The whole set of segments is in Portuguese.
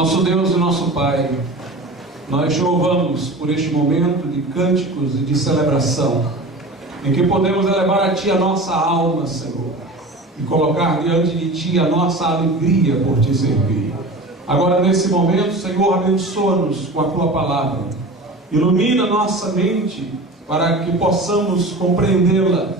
Nosso Deus e nosso Pai, nós te louvamos por este momento de cânticos e de celebração, em que podemos elevar a Ti a nossa alma, Senhor, e colocar diante de Ti a nossa alegria por Te servir. Agora, nesse momento, Senhor, abençoa-nos com a Tua palavra, ilumina nossa mente para que possamos compreendê-la,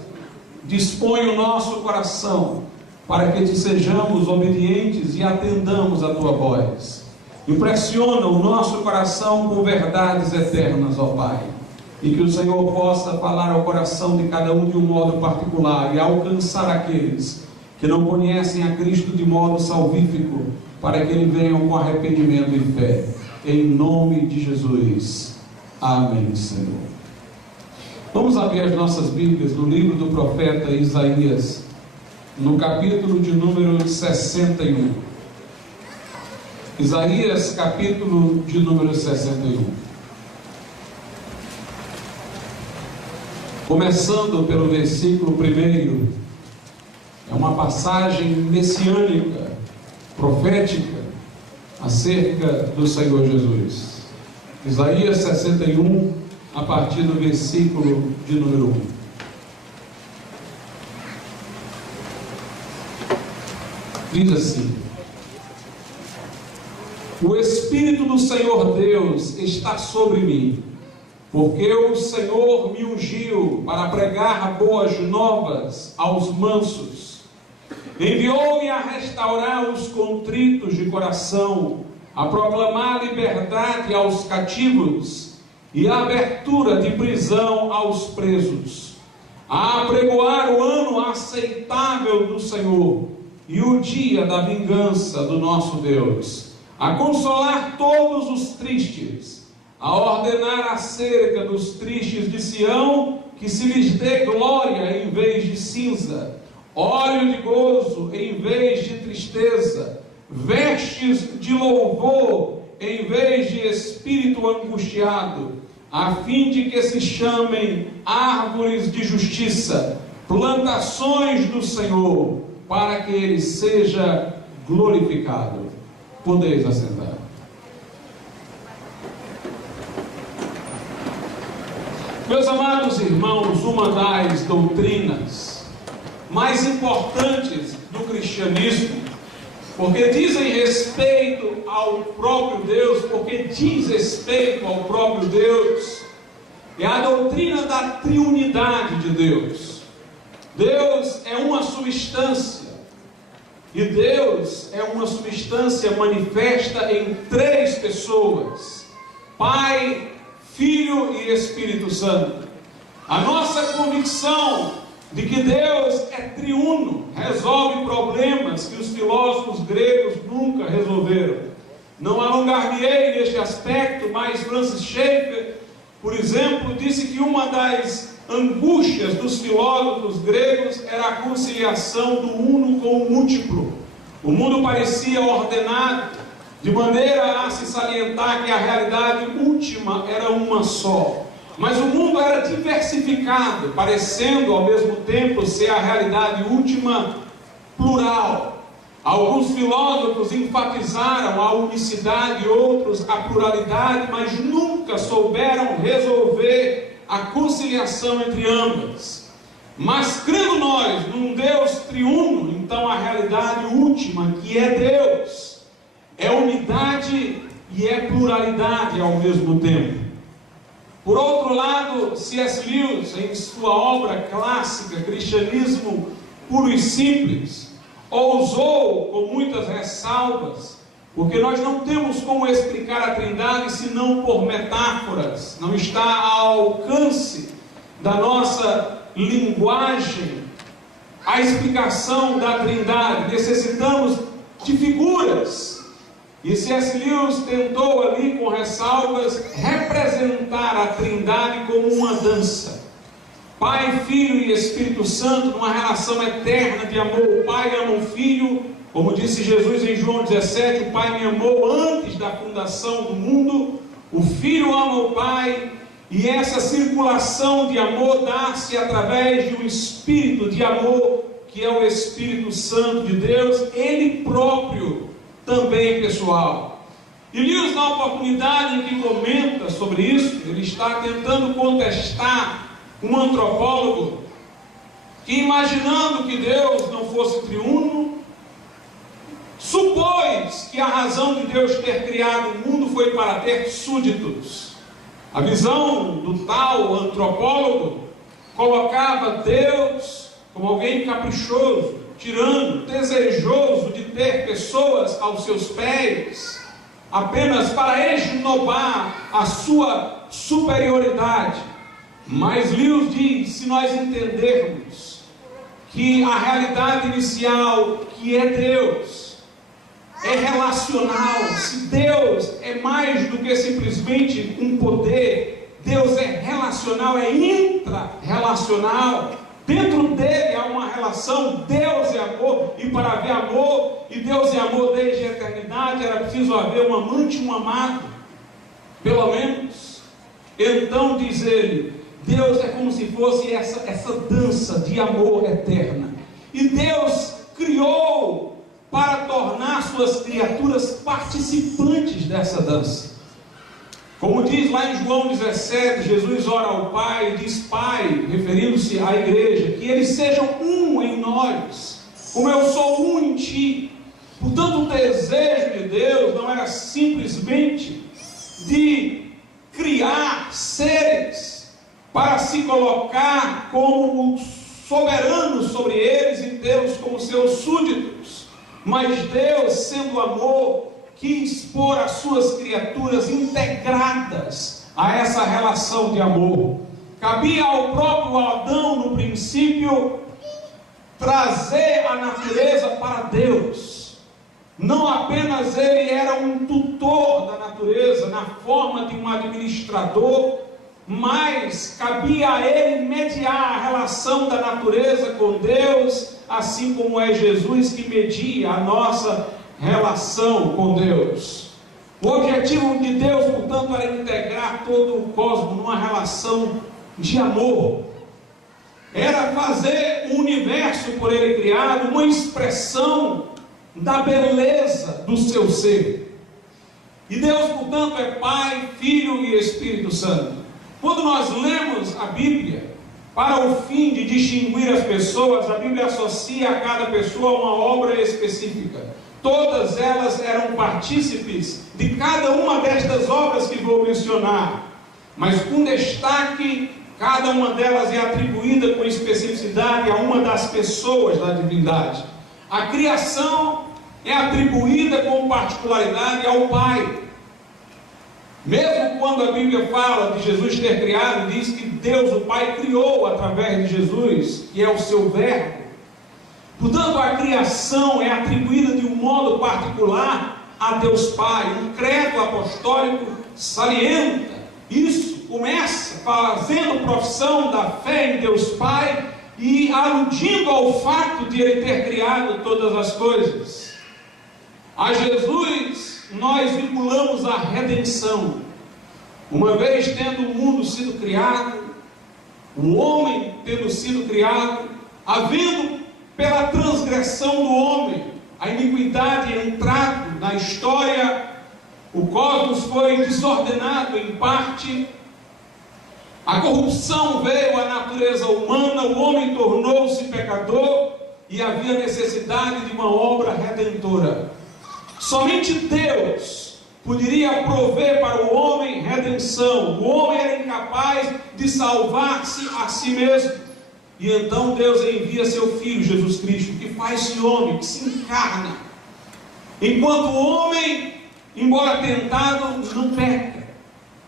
dispõe o nosso coração para que Te sejamos obedientes e atendamos a Tua voz. Impressiona o nosso coração com verdades eternas, ó Pai, e que o Senhor possa falar ao coração de cada um de um modo particular e alcançar aqueles que não conhecem a Cristo de modo salvífico, para que eles venham com arrependimento e fé. Em nome de Jesus. Amém, Senhor. Vamos abrir as nossas Bíblias no livro do profeta Isaías, no capítulo de número 61. Isaías, capítulo de número 61. Começando pelo versículo 1, é uma passagem messiânica, profética, acerca do Senhor Jesus. Isaías 61, a partir do versículo de número 1. Diz assim: o Espírito do Senhor Deus está sobre mim, porque o Senhor me ungiu para pregar boas novas aos mansos. Enviou-me a restaurar os contritos de coração, a proclamar liberdade aos cativos e a abertura de prisão aos presos, a apregoar o ano aceitável do Senhor e o dia da vingança do nosso Deus, a consolar todos os tristes, a ordenar acerca dos tristes de Sião que se lhes dê glória em vez de cinza, óleo de gozo em vez de tristeza, vestes de louvor em vez de espírito angustiado, a fim de que se chamem árvores de justiça, plantações do Senhor, para que Ele seja glorificado. Podeis assentar. Meus amados irmãos, uma das doutrinas mais importantes do cristianismo, porque dizem respeito ao próprio Deus, porque diz respeito ao próprio Deus, é a doutrina da triunidade de Deus. Deus é uma substância, e Deus é uma substância manifesta em três pessoas: Pai, Filho e Espírito Santo. A nossa convicção de que Deus é triuno resolve problemas que os filósofos gregos nunca resolveram. Não alongar-me-ei neste aspecto, mas Francis Schaeffer, por exemplo, disse que uma das angústias dos filósofos gregos era a conciliação do uno com o múltiplo. O mundo parecia ordenado de maneira a se salientar que a realidade última era uma só, mas o mundo era diversificado, parecendo ao mesmo tempo ser a realidade última plural. Alguns filósofos enfatizaram a unicidade, outros a pluralidade, mas nunca souberam resolver a conciliação entre ambas. Mas crendo nós num Deus triuno, então a realidade última, que é Deus, é unidade e é pluralidade ao mesmo tempo. Por outro lado, C.S. Lewis, em sua obra clássica, Cristianismo Puro e Simples, ousou, com muitas ressalvas, porque nós não temos como explicar a Trindade senão por metáforas, não está ao alcance da nossa linguagem a explicação da Trindade. Necessitamos de figuras. E C.S. Lewis tentou ali, com ressalvas, representar a Trindade como uma dança. Pai, Filho e Espírito Santo numa relação eterna de amor. O Pai ama o Filho, como disse Jesus em João 17, o Pai me amou antes da fundação do mundo. O Filho ama o Pai, e essa circulação de amor dá-se através de um espírito de amor, que é o Espírito Santo de Deus, Ele próprio também pessoal. E Lewis, na oportunidade em que comenta sobre isso, ele está tentando contestar um antropólogo que, imaginando que Deus não fosse triuno, supôs que a razão de Deus ter criado o mundo foi para ter súditos. A visão do tal antropólogo colocava Deus como alguém caprichoso, tirano, desejoso de ter pessoas aos seus pés, apenas para esnobar a sua superioridade. Mas Lewis diz, se nós entendermos que a realidade inicial, que é Deus, é relacional, se Deus é mais do que simplesmente um poder, Deus é relacional, é intra-relacional. Dentro dele há uma relação, Deus é amor, e para haver amor, e Deus é amor desde a eternidade, era preciso haver um amante e um amado, pelo menos. Então diz ele, Deus é como se fosse essa dança de amor eterna, e Deus criou para tornar suas criaturas participantes dessa dança. Como diz lá em João 17, Jesus ora ao Pai e diz, Pai, referindo-se à igreja, que eles sejam um em nós, como eu sou um em ti. Portanto, o desejo de Deus não era simplesmente de criar seres para se colocar como soberano sobre eles e tê-los como seus súditos, mas Deus, sendo amor, quis pôr as suas criaturas integradas a essa relação de amor. Cabia ao próprio Adão, no princípio, trazer a natureza para Deus. Não apenas ele era um tutor da natureza, na forma de um administrador, mas cabia a ele mediar a relação da natureza com Deus, assim como é Jesus que media a nossa relação com Deus. O objetivo de Deus, portanto, era integrar todo o cosmos numa relação de amor. Era fazer o universo por ele criado uma expressão da beleza do seu ser. E Deus, portanto, é Pai, Filho e Espírito Santo. Quando nós lemos a Bíblia, para o fim de distinguir as pessoas, a Bíblia associa a cada pessoa uma obra específica. Todas elas eram partícipes de cada uma destas obras que vou mencionar, mas com destaque, cada uma delas é atribuída com especificidade a uma das pessoas da divindade. A criação é atribuída com particularidade ao Pai. Mesmo quando a Bíblia fala de Jesus ter criado, diz que Deus, o Pai, criou através de Jesus, que é o seu verbo. Portanto, a criação é atribuída de um modo particular a Deus Pai. Um credo apostólico salienta isso, começa fazendo profissão da fé em Deus Pai e aludindo ao fato de Ele ter criado todas as coisas. A Jesus nós vinculamos a redenção. Uma vez tendo o mundo sido criado, o homem tendo sido criado, havendo pela transgressão do homem a iniquidade entrado na história, o cosmos foi desordenado em parte, a corrupção veio à natureza humana, o homem tornou-se pecador e havia necessidade de uma obra redentora. Somente Deus poderia prover para o homem redenção. O homem era incapaz de salvar-se a si mesmo. E então Deus envia seu Filho Jesus Cristo, que faz-se homem, que se encarna. Enquanto o homem, embora tentado, não peca.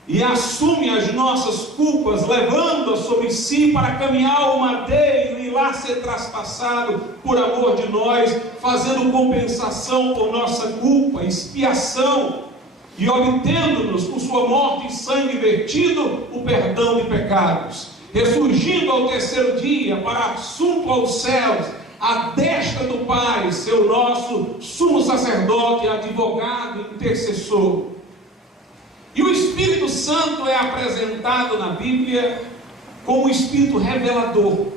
e assume as nossas culpas, levando-as sobre si para caminhar o madeiro e lá ser traspassado por amor de nós, fazendo compensação por nossa culpa, expiação, e obtendo-nos por sua morte e sangue vertido o perdão de pecados, ressurgindo ao terceiro dia para assunto aos céus, à destra do Pai, seu nosso sumo sacerdote, advogado, intercessor. E o Espírito Santo é apresentado na Bíblia como o Espírito revelador.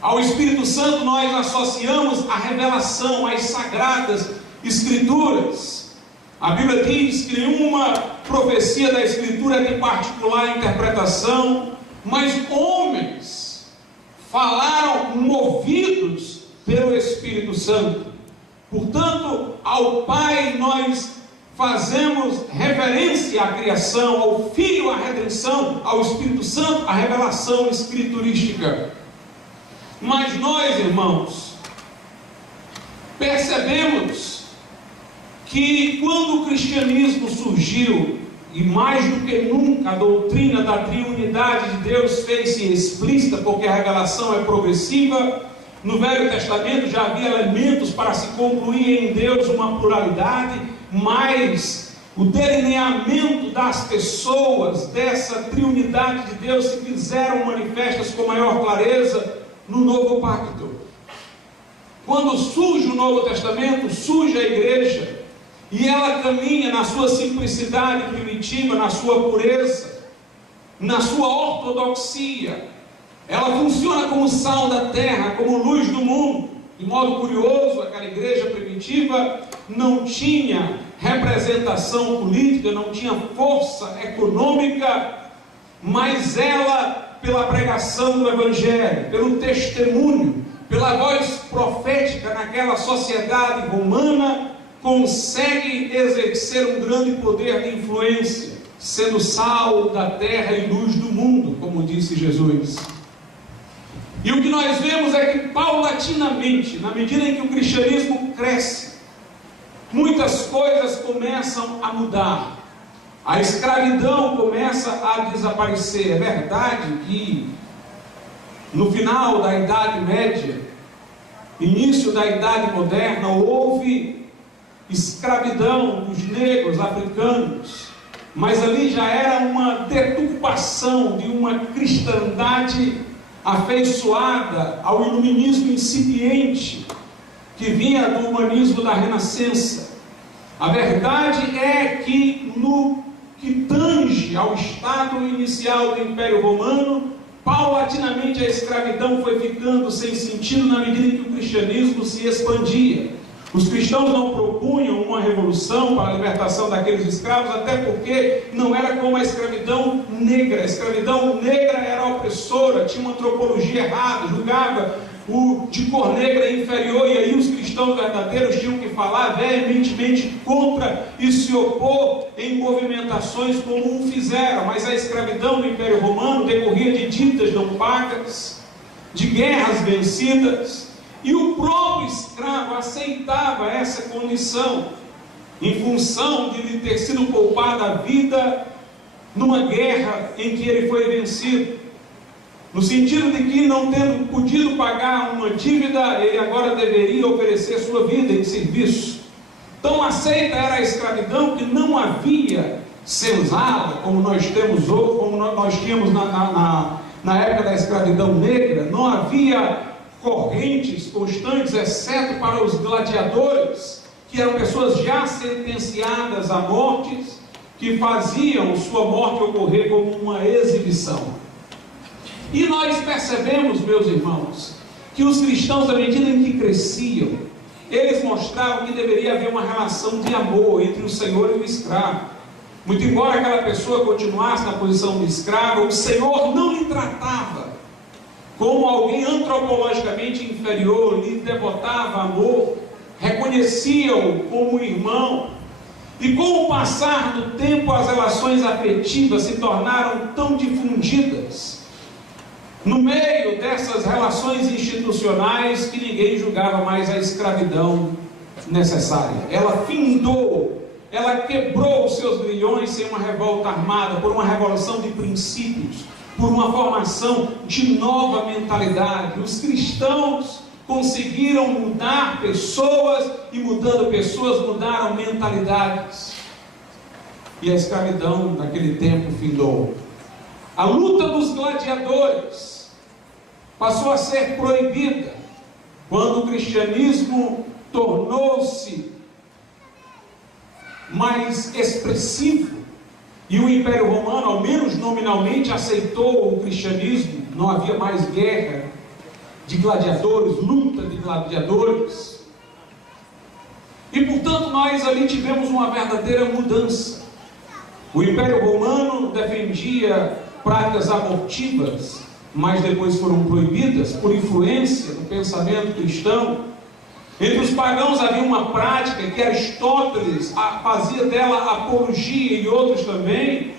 Ao Espírito Santo nós associamos a revelação, as sagradas Escrituras. A Bíblia diz que nenhuma profecia da Escritura é de particular interpretação, mas homens falaram movidos pelo Espírito Santo. Portanto, ao Pai nós fazemos reverência à criação, ao Filho a redenção, ao Espírito Santo a revelação escriturística. Mas nós, irmãos, percebemos que quando o cristianismo surgiu, e mais do que nunca a doutrina da triunidade de Deus fez-se explícita, porque a revelação é progressiva. No Velho Testamento já havia elementos para se concluir em Deus uma pluralidade, mas o delineamento das pessoas dessa triunidade de Deus se fizeram manifestas com maior clareza no Novo Pacto. Quando surge o Novo Testamento, surge a igreja, e ela caminha na sua simplicidade primitiva, na sua pureza, na sua ortodoxia. Ela funciona como sal da terra, como luz do mundo. De modo curioso, aquela igreja primitiva não tinha representação política, não tinha força econômica, mas ela, pela pregação do Evangelho, pelo testemunho, pela voz profética naquela sociedade romana, consegue exercer um grande poder de influência, sendo sal da terra e luz do mundo, como disse Jesus. E o que nós vemos é que paulatinamente, na medida em que o cristianismo cresce, muitas coisas começam a mudar. A escravidão começa a desaparecer. É verdade que no final da Idade Média, início da Idade Moderna, houve escravidão dos negros africanos, mas ali já era uma deturpação de uma cristandade afeiçoada ao iluminismo incipiente que vinha do humanismo da Renascença. A verdade é que no que tange ao estado inicial do Império Romano, paulatinamente a escravidão foi ficando sem sentido na medida em que o cristianismo se expandia. Os cristãos não propunham uma revolução para a libertação daqueles escravos, até porque não era como a escravidão negra. A escravidão negra era opressora, tinha uma antropologia errada, julgava o de cor negra inferior, e aí os cristãos verdadeiros tinham que falar veementemente contra e se opor em movimentações como fizeram. Mas a escravidão no Império Romano decorria de dívidas não pagas, de guerras vencidas, e o próprio escravo aceitava essa condição, em função de lhe ter sido poupada a vida numa guerra em que ele foi vencido. No sentido de que, não tendo podido pagar uma dívida, ele agora deveria oferecer sua vida em serviço. Tão aceita era a escravidão que não havia senzala, como nós temos hoje, como nós tínhamos na época da escravidão negra. Não havia correntes constantes, exceto para os gladiadores, que eram pessoas já sentenciadas a mortes, que faziam sua morte ocorrer como uma exibição. E nós percebemos, meus irmãos, que os cristãos, à medida em que cresciam, eles mostravam que deveria haver uma relação de amor entre o Senhor e o escravo. Muito embora aquela pessoa continuasse na posição de escravo, o Senhor não lhe tratava como alguém antropologicamente inferior, lhe devotava amor, reconhecia-o como irmão. E com o passar do tempo, as relações afetivas se tornaram tão difundidas no meio dessas relações institucionais que ninguém julgava mais a escravidão necessária. Ela findou ela quebrou os seus grilhões sem uma revolta armada, por uma revolução de princípios, por uma formação de nova mentalidade. Os cristãos conseguiram mudar pessoas, e mudando pessoas, mudaram mentalidades. E a escravidão naquele tempo findou. A luta dos gladiadores passou a ser proibida quando o cristianismo tornou-se mais expressivo e o Império Romano, ao menos nominalmente, aceitou o cristianismo. Não havia mais guerra de gladiadores, luta de gladiadores, e portanto nós ali tivemos uma verdadeira mudança. O Império Romano defendia práticas abortivas, mas depois foram proibidas por influência do pensamento cristão. Entre os pagãos havia uma prática que Aristóteles fazia dela apologia, e outros também,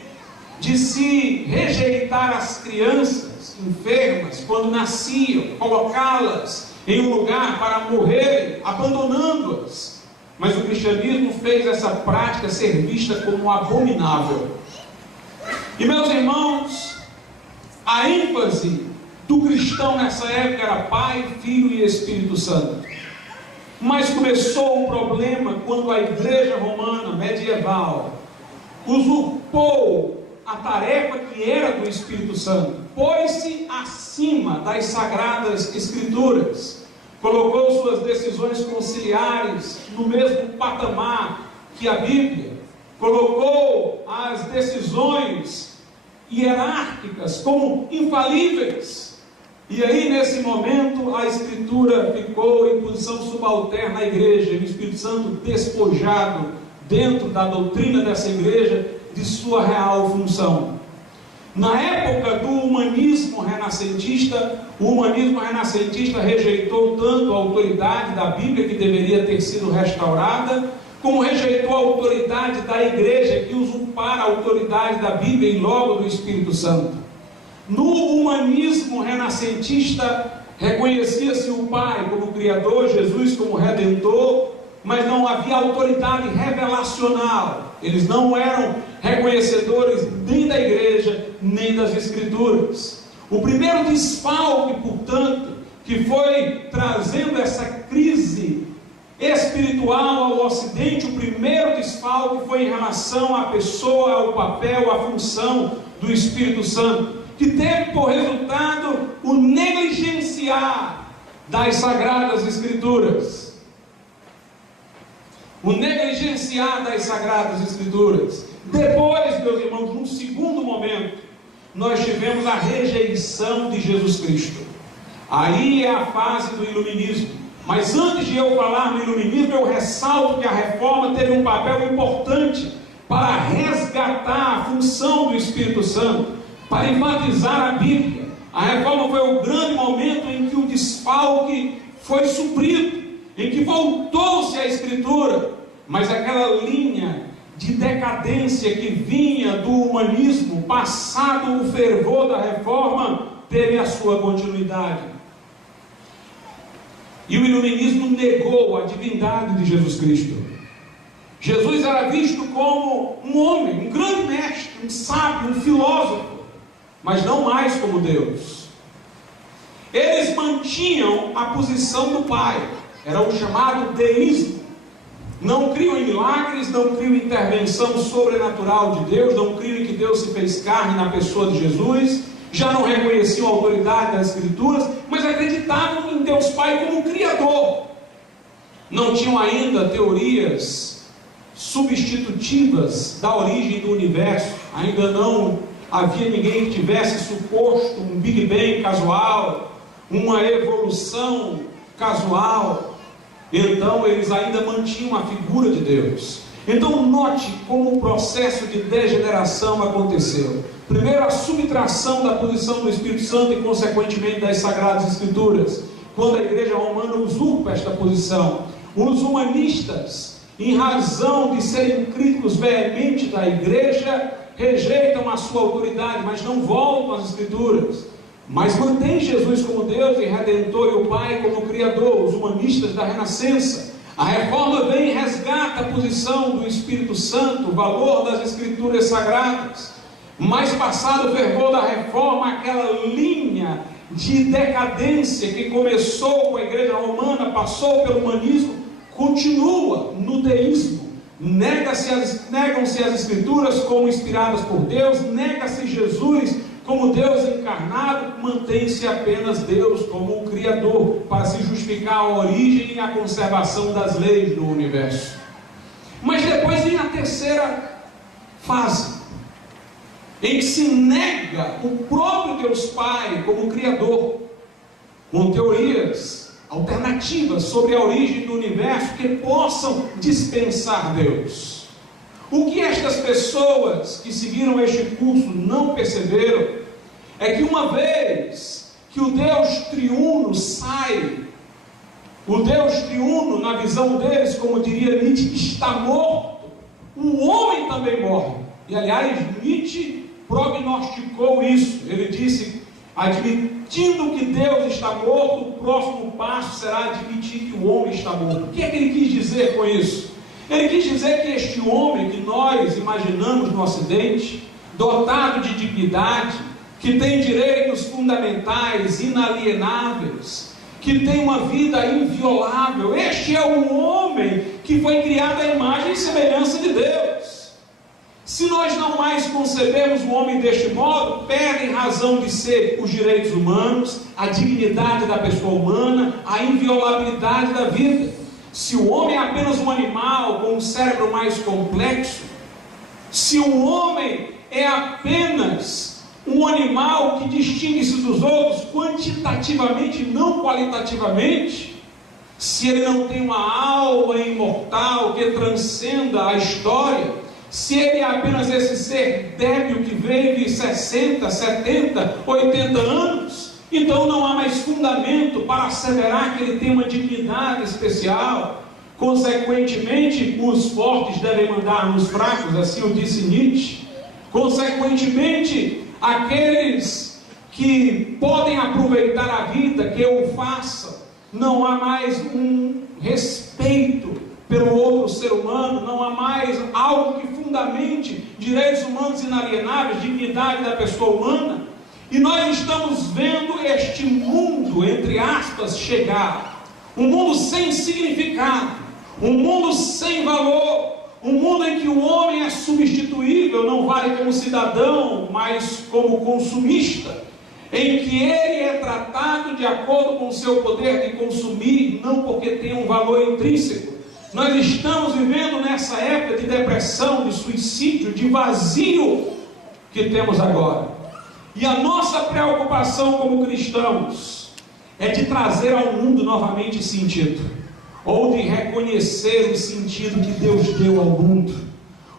de se rejeitar as crianças enfermas quando nasciam, colocá-las em um lugar para morrerem, abandonando-as. Mas o cristianismo fez essa prática ser vista como abominável. E meus irmãos, a ênfase do cristão nessa época era Pai, Filho e Espírito Santo. Mas começou o problema quando a igreja romana medieval usurpou a tarefa que era do Espírito Santo, pôs-se acima das sagradas escrituras, colocou suas decisões conciliares no mesmo patamar que a Bíblia, colocou as decisões hierárquicas como infalíveis. E aí, nesse momento, a Escritura ficou em posição subalterna à igreja, e o Espírito Santo despojado dentro da doutrina dessa igreja de sua real função. Na época do humanismo renascentista, o humanismo renascentista rejeitou tanto a autoridade da Bíblia, que deveria ter sido restaurada, como rejeitou a autoridade da igreja, que usurpara a autoridade da Bíblia e logo do Espírito Santo. No humanismo renascentista, reconhecia-se o Pai como Criador, Jesus como Redentor, mas não havia autoridade revelacional. Eles não eram reconhecedores nem da igreja, nem das Escrituras. O primeiro desfalque, portanto, que foi trazendo essa crise espiritual ao Ocidente, o primeiro desfalque foi em relação à pessoa, ao papel, à função do Espírito Santo, que teve por resultado o negligenciar das Sagradas Escrituras. O negligenciar das Sagradas Escrituras. Depois, meus irmãos, num segundo momento, nós tivemos a rejeição de Jesus Cristo. Aí é a fase do iluminismo. Mas antes de eu falar no iluminismo, eu ressalto que a reforma teve um papel importante para resgatar a função do Espírito Santo, para enfatizar a Bíblia. A reforma foi o grande momento em que o desfalque foi suprido, em que voltou-se à Escritura, mas aquela linha de decadência que vinha do humanismo, passado o fervor da reforma, teve a sua continuidade. E o iluminismo negou a divindade de Jesus Cristo. Jesus era visto como um homem, um grande mestre, um sábio, um filósofo, mas não mais como Deus. Eles mantinham a posição do Pai, era o chamado deísmo. Não criam em milagres, não criam em intervenção sobrenatural de Deus, não criam em que Deus se fez carne na pessoa de Jesus, já não reconheciam a autoridade das Escrituras, mas acreditavam em Deus Pai como Criador. Não tinham ainda teorias substitutivas da origem do universo, ainda não havia ninguém que tivesse suposto um Big Bang casual, uma evolução casual. Então eles ainda mantinham a figura de Deus. Então note como o processo de degeneração aconteceu. Primeiro, a subtração da posição do Espírito Santo e consequentemente das Sagradas Escrituras, quando a igreja romana usurpa esta posição. Os humanistas, em razão de serem críticos veementes da igreja, rejeitam a sua autoridade, mas não voltam às Escrituras, mas mantêm Jesus como Deus e Redentor e o Pai como Criador. Os humanistas da Renascença, A reforma vem e resgata a posição do Espírito Santo, o valor das Escrituras Sagradas. Mas passado o fervor da reforma, aquela linha de decadência que começou com a igreja romana, passou pelo humanismo, continua no deísmo. Negam-se as Escrituras como inspiradas por Deus, nega-se Jesus como Deus encarnado, mantém-se apenas Deus como o Criador, para se justificar a origem e a conservação das leis do universo. Mas depois vem a terceira fase, em que se nega o próprio Deus Pai como Criador, com teorias alternativas sobre a origem do universo que possam dispensar Deus. O que estas pessoas que seguiram este curso não perceberam é que uma vez que o Deus triuno sai, o Deus triuno, na visão deles, como diria Nietzsche, está morto, o homem também morre. E aliás, Nietzsche prognosticou isso. Ele disse: admitindo que Deus está morto, o próximo passo será admitir que o homem está morto. O que é que ele quis dizer com isso? Ele quis dizer que este homem que nós imaginamos no Ocidente, dotado de dignidade, que tem direitos fundamentais, inalienáveis, que tem uma vida inviolável, este é o homem que foi criado à imagem e semelhança de Deus. Se nós não mais concebermos o homem deste modo, perdem razão de ser os direitos humanos, a dignidade da pessoa humana, a inviolabilidade da vida. Se o homem é apenas um animal com um cérebro mais complexo, se o homem é apenas um animal que distingue-se dos outros quantitativamente, não qualitativamente, se ele não tem uma alma imortal que transcenda a história, se ele é apenas esse ser débil que vive 60, 70, 80 anos, então não há mais fundamento para asseverar que ele tem uma dignidade especial. Consequentemente, os fortes devem mandar nos fracos, assim o disse Nietzsche. Consequentemente, aqueles que podem aproveitar a vida, que o façam. Não há mais um respeito pelo outro ser humano, não há mais algo que fundamente direitos humanos inalienáveis, dignidade da pessoa humana. E nós estamos vendo este mundo, entre aspas, chegar. Um mundo sem significado, um mundo sem valor, um mundo em que o homem é substituível, não vale como cidadão, mas como consumista, em que ele é tratado de acordo com o seu poder de consumir, não porque tem um valor intrínseco. Nós estamos vivendo nessa época de depressão, de suicídio, de vazio que temos agora. E a nossa preocupação como cristãos é de trazer ao mundo novamente sentido, ou de reconhecer o sentido que Deus deu ao mundo.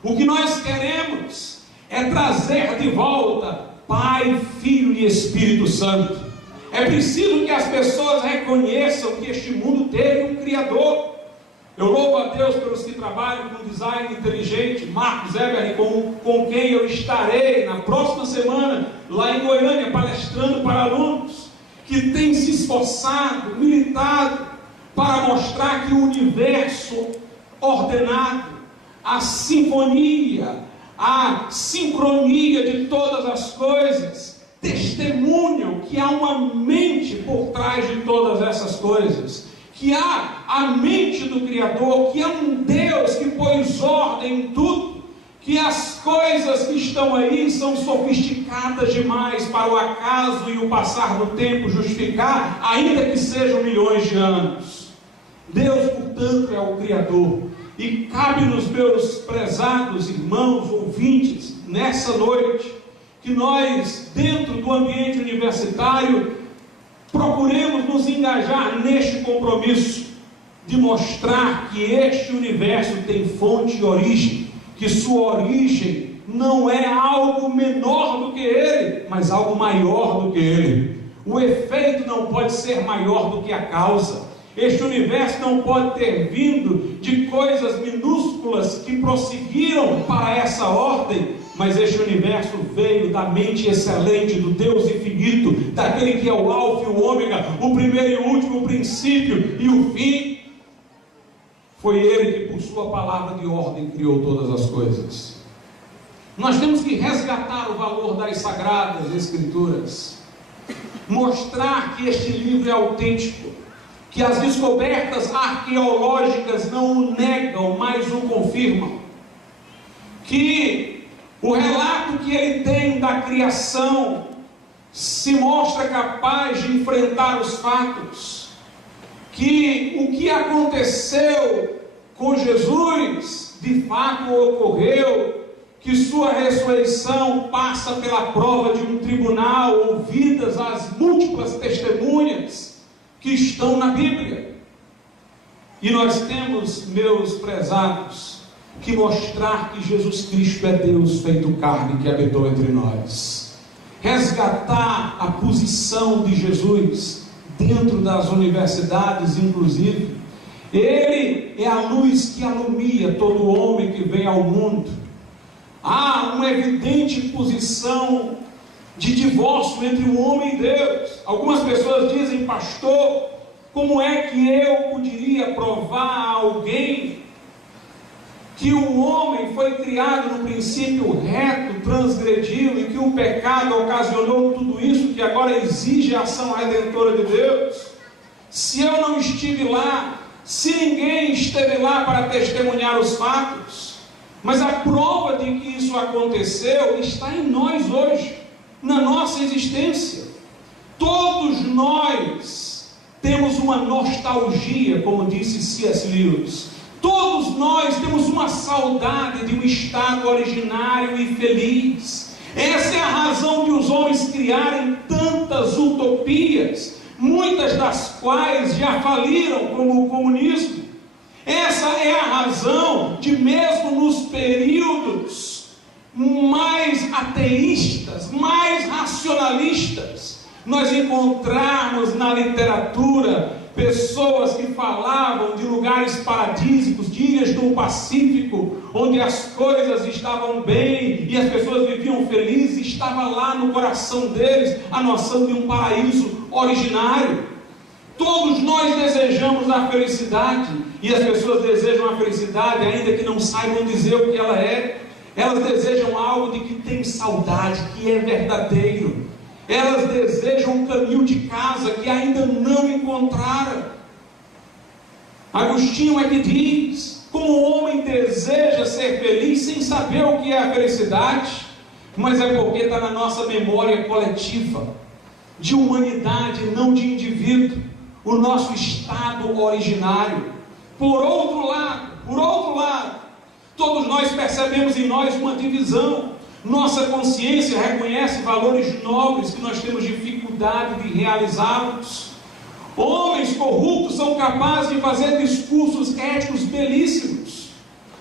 O que nós queremos é trazer de volta Pai, Filho e Espírito Santo. É preciso que as pessoas reconheçam que este mundo teve um Criador. Eu louvo a Deus pelos que trabalham com design inteligente, Marcos Eberle, com quem eu estarei na próxima semana, lá em Goiânia, palestrando para alunos, que têm se esforçado, militado, para mostrar que o universo ordenado, a sinfonia, a sincronia de todas as coisas, testemunham que há uma mente por trás de todas essas coisas, que há a mente do Criador, que há um Deus que pôs ordem em tudo, que as coisas que estão aí são sofisticadas demais para o acaso e o passar do tempo justificar, ainda que sejam milhões de anos. Deus, portanto, é o Criador, e cabe-nos, meus prezados irmãos ouvintes, nessa noite, que nós, dentro do ambiente universitário, procuremos nos engajar neste compromisso de mostrar que este universo tem fonte e origem, que sua origem não é algo menor do que ele, mas algo maior do que ele. O efeito não pode ser maior do que a causa. Este universo não pode ter vindo de coisas minúsculas que prosseguiram para essa ordem, mas este universo veio da mente excelente do Deus infinito, daquele que é o alfa e o ômega, o primeiro e o último, o princípio e o fim. Foi Ele que, por sua palavra de ordem, criou todas as coisas. Nós temos que resgatar o valor das Sagradas Escrituras, mostrar que este livro é autêntico, que as descobertas arqueológicas não o negam, mas o confirmam, que o relato que ele tem da criação se mostra capaz de enfrentar os fatos, que o que aconteceu com Jesus de fato ocorreu, que sua ressurreição passa pela prova de um tribunal, ouvidas as múltiplas testemunhas que estão na Bíblia. E nós temos, meus prezados, que mostrar que Jesus Cristo é Deus feito carne que habitou entre nós. Resgatar a posição de Jesus dentro das universidades, inclusive. Ele é a luz que alumia todo homem que vem ao mundo. Há uma evidente posição de divórcio entre o homem e Deus. Algumas pessoas dizem: pastor, como é que eu poderia provar a alguém que o homem foi criado no princípio reto, transgrediu, e que o pecado ocasionou tudo isso, que agora exige a ação redentora de Deus, se eu não estive lá, se ninguém esteve lá para testemunhar os fatos? Mas a prova de que isso aconteceu está em nós hoje, na nossa existência. Todos nós temos uma nostalgia, como disse C.S. Lewis. Todos nós temos uma saudade de um estado originário e feliz. Essa é a razão de os homens criarem tantas utopias, muitas das quais já faliram, como o comunismo. Essa é a razão de, mesmo nos períodos mais ateístas, mais racionalistas, nós encontrarmos na literatura pessoas que falavam de lugares paradisíacos, de ilhas do Pacífico, onde as coisas estavam bem e as pessoas viviam felizes. Estava lá no coração deles a noção de um paraíso originário. Todos nós desejamos a felicidade, e as pessoas desejam a felicidade ainda que não saibam dizer o que ela é. Elas desejam algo de que tem saudade, que é verdadeiro. Elas desejam um caminho de casa que ainda não encontraram. Agostinho é que diz: como o homem deseja ser feliz sem saber o que é a felicidade, mas é porque está na nossa memória coletiva, de humanidade, não de indivíduo, o nosso estado originário. Por outro lado, todos nós percebemos em nós uma divisão. Nossa consciência reconhece valores nobres que nós temos dificuldade de realizá-los. Homens corruptos são capazes de fazer discursos éticos belíssimos.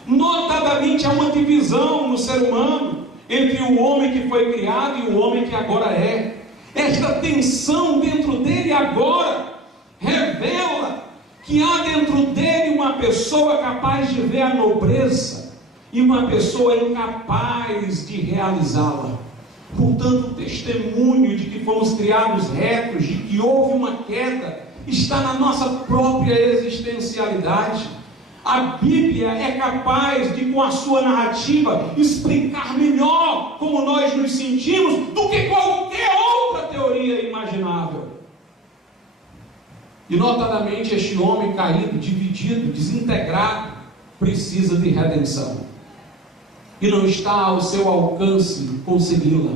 Notadamente, há uma divisão no ser humano entre o homem que foi criado e o homem que agora é. Esta tensão dentro dele agora revela que há dentro dele uma pessoa capaz de ver a nobreza e uma pessoa incapaz de realizá-la. Portanto, o testemunho de que fomos criados retos, de que houve uma queda, está na nossa própria existencialidade. A Bíblia é capaz de, com a sua narrativa, explicar melhor como nós nos sentimos do que qualquer outra teoria imaginável. E notadamente, este homem caído, dividido, desintegrado, precisa de redenção. E não está ao seu alcance consegui-la,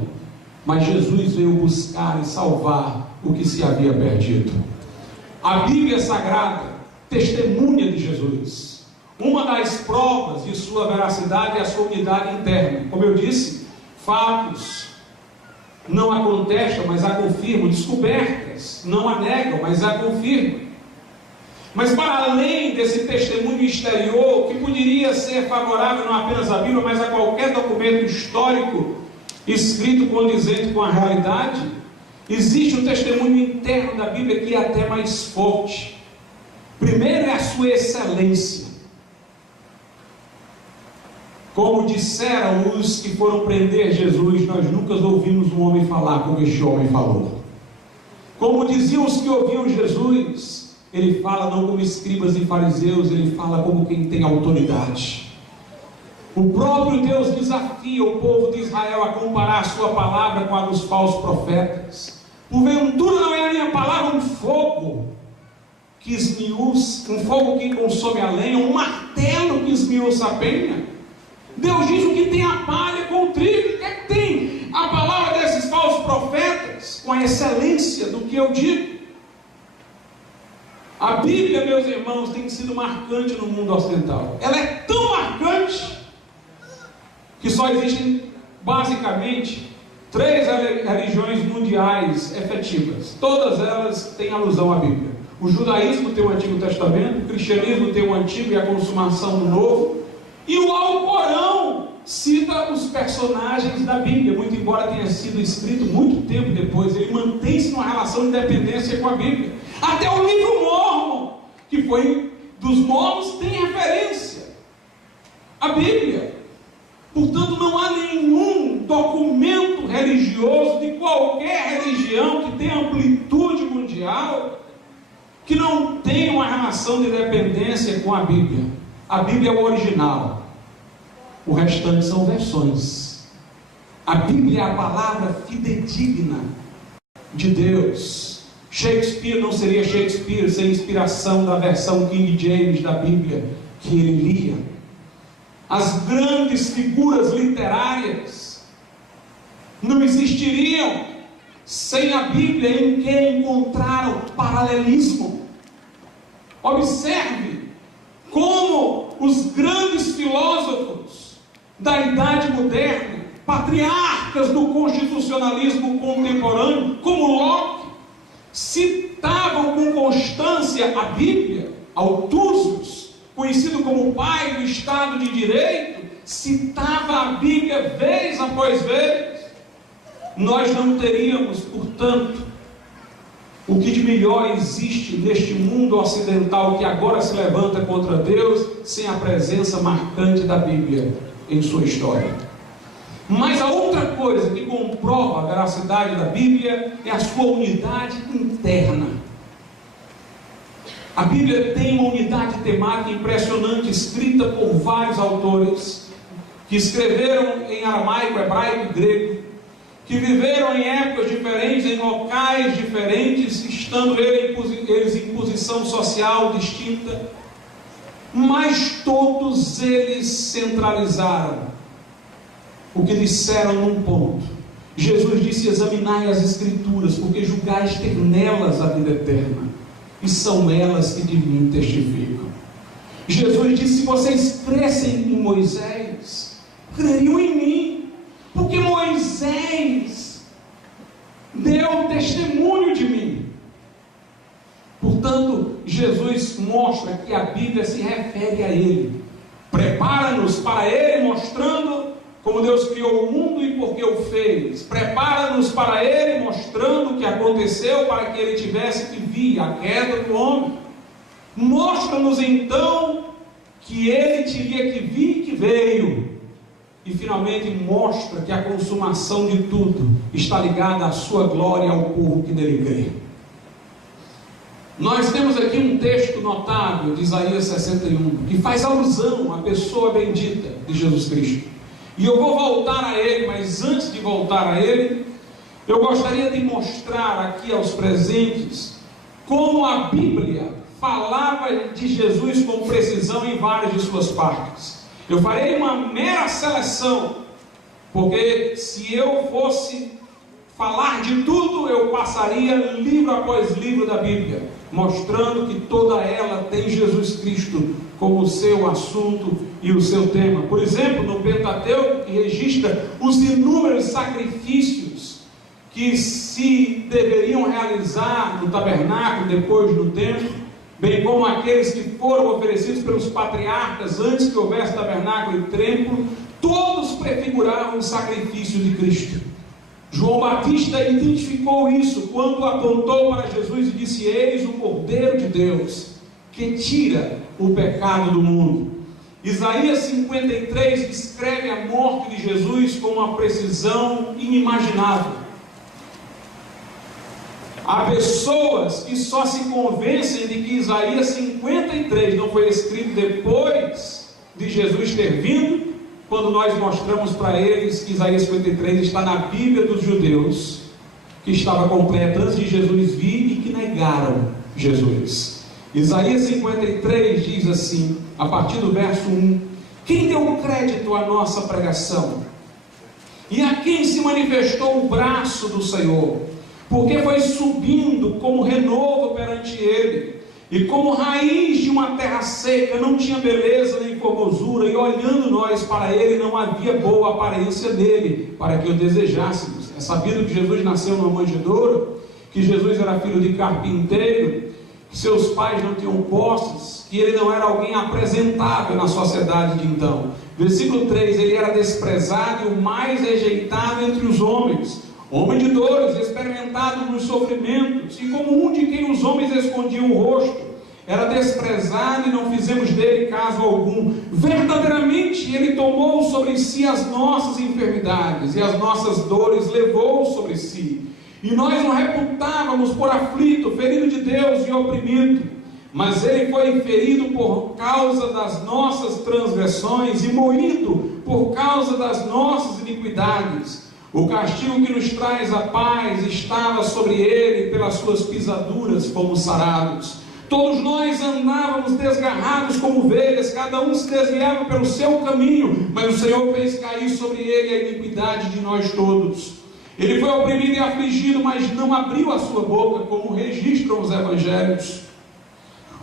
mas Jesus veio buscar e salvar o que se havia perdido. A Bíblia Sagrada testemunha de Jesus. Uma das provas de sua veracidade é a sua unidade interna. Como eu disse, fatos não a contestam, mas a confirmam. Descobertas não a negam, mas a confirmam. Mas para além desse testemunho exterior, que poderia ser favorável não apenas à Bíblia, mas a qualquer documento histórico escrito condizente com a realidade, existe um testemunho interno da Bíblia que é até mais forte. Primeiro é a sua excelência. Como disseram os que foram prender Jesus: nós nunca ouvimos um homem falar como este homem falou. Como diziam os que ouviam Jesus: ele fala não como escribas e fariseus, ele fala como quem tem autoridade. O próprio Deus desafia o povo de Israel a comparar a sua palavra com a dos falsos profetas. Porventura não é a minha palavra um fogo que esmiuça, um fogo que consome a lenha, um martelo que esmiuça a penha? Deus diz: o que tem a palha com o trigo. O que é que tem a palavra desses falsos profetas com a excelência do que eu digo? A Bíblia, meus irmãos, tem sido marcante no mundo ocidental. Ela é tão marcante que só existem basicamente 3 religiões mundiais efetivas. Todas elas têm alusão à Bíblia. O judaísmo tem o Antigo Testamento, o cristianismo tem o Antigo e a consumação do Novo, e o Alcorão cita os personagens da Bíblia, muito embora tenha sido escrito muito tempo depois. Ele mantém-se numa relação de dependência com a Bíblia. Até o livro Mórmon, que foi dos Mórmons, tem referência à Bíblia. Portanto, não há nenhum documento religioso de qualquer religião que tenha amplitude mundial que não tenha uma relação de dependência com a Bíblia. A Bíblia é o original, o restante são versões. A Bíblia é a palavra fidedigna de Deus. Shakespeare não seria Shakespeare sem inspiração da versão King James da Bíblia que ele lia. As grandes figuras literárias não existiriam sem a Bíblia, em que encontraram paralelismo. Observe como os grandes filósofos da Idade Moderna, patriarcas do constitucionalismo contemporâneo, como Locke, citavam com constância a Bíblia. Althusius, conhecido como o pai do Estado de Direito, citava a Bíblia vez após vez. Nós não teríamos, portanto, o que de melhor existe neste mundo ocidental que agora se levanta contra Deus, sem a presença marcante da Bíblia em sua história. Mas a outra coisa que comprova a veracidade da Bíblia é a sua unidade interna. A Bíblia tem uma unidade temática impressionante, escrita por vários autores, que escreveram em aramaico, hebraico e grego, que viveram em épocas diferentes, em locais diferentes, estando eles em posição social distinta, mas todos eles centralizaram o que disseram num ponto. Jesus disse: examinai as Escrituras, porque julgais ter nelas a vida eterna, e são elas que de mim testificam. Jesus disse: se vocês crescem em Moisés, creriam em mim, porque Moisés deu testemunho de mim. Portanto, Jesus mostra que a Bíblia se refere a Ele, prepara-nos para Ele, mostrando como Deus criou o mundo e por que o fez, prepara-nos para Ele, mostrando o que aconteceu para que Ele tivesse que vir, a queda do homem, mostra-nos então que Ele teria que vir e que veio, e finalmente mostra que a consumação de tudo está ligada à sua glória, ao povo que nele crê. Nós temos aqui um texto notável de Isaías 61, que faz alusão à pessoa bendita de Jesus Cristo. E eu vou voltar a ele, mas antes de voltar a ele, eu gostaria de mostrar aqui aos presentes como a Bíblia falava de Jesus com precisão em várias de suas partes. Eu farei uma mera seleção, porque se eu fosse falar de tudo, eu passaria livro após livro da Bíblia, mostrando que toda ela tem Jesus Cristo como o seu assunto e o seu tema. Por exemplo, no Pentateuco, que registra os inúmeros sacrifícios que se deveriam realizar no tabernáculo, depois no templo, bem como aqueles que foram oferecidos pelos patriarcas antes que houvesse tabernáculo e templo, todos prefiguravam o sacrifício de Cristo. João Batista identificou isso quando apontou para Jesus e disse: eis o Cordeiro de Deus, que tira o pecado do mundo. Isaías 53 descreve a morte de Jesus com uma precisão inimaginável. Há pessoas que só se convencem de que Isaías 53 não foi escrito depois de Jesus ter vindo, quando nós mostramos para eles que Isaías 53 está na Bíblia dos judeus, que estava completa antes de Jesus vir e que negaram Jesus. Isaías 53 diz assim, a partir do verso 1: quem deu crédito à nossa pregação? E a quem se manifestou o braço do Senhor? Porque foi subindo como renovo perante ele, e como raiz de uma terra seca, não tinha beleza nem formosura, e olhando nós para ele, não havia boa aparência dele, para que o desejássemos. É sabido que Jesus nasceu numa manjedoura, que Jesus era filho de carpinteiro, que seus pais não tinham posses, que ele não era alguém apresentável na sociedade de então. Versículo 3: ele era desprezado e o mais rejeitado entre os homens, homem de dores, experimentado nos sofrimentos, e como um de quem os homens escondiam o rosto, era desprezado e não fizemos dele caso algum. Verdadeiramente ele tomou sobre si as nossas enfermidades, e as nossas dores levou sobre si, e nós o reputávamos por aflito, ferido de Deus e oprimido. Mas ele foi ferido por causa das nossas transgressões e moído por causa das nossas iniquidades. O castigo que nos traz a paz estava sobre ele, pelas suas pisaduras fomos sarados. Todos nós andávamos desgarrados como ovelhas, cada um se desviava pelo seu caminho, mas o Senhor fez cair sobre ele a iniquidade de nós todos. Ele foi oprimido e afligido, mas não abriu a sua boca, como registram os evangelhos.